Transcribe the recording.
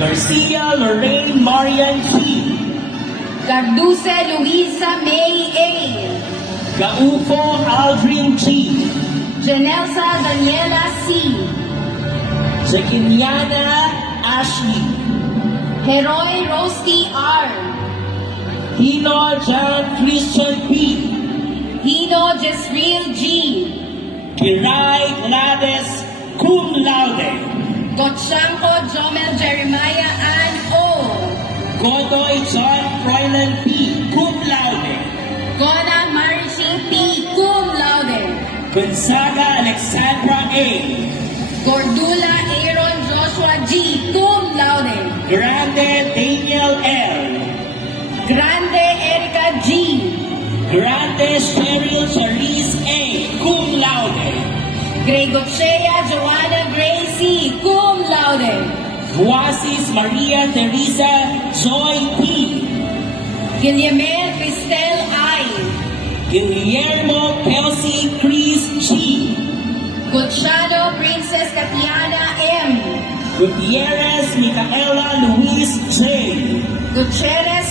Garcia Lorraine Marian G. Carduce Luisa May A. Gaufo Aldrin G. Janelsa Daniela C. Jacquiniana Ashley. Heroy Roski R. Hino John Christian P. Hino Jesril G. Kiray Gladys cum laude. Gotchanko Jomel Jeremiah Ann O. Godoy John Froilan P. cum laude. Gona Marishing P. cum laude. Gonzaga Alexandra A. Gordula Aaron Joshua G. cum laude. Grande Daniel L. Grande Erika G. Grande Cheryl Charisse A. cum laude. Gregochea Joanna Gracie cum laude. Vuasis Maria Teresa Joy P. Guillermo Cristel I. Guillermo Kelsey Chris G. Gutchano Princess Tatiana M. Gutierrez Micaela Luis J. Gutierrez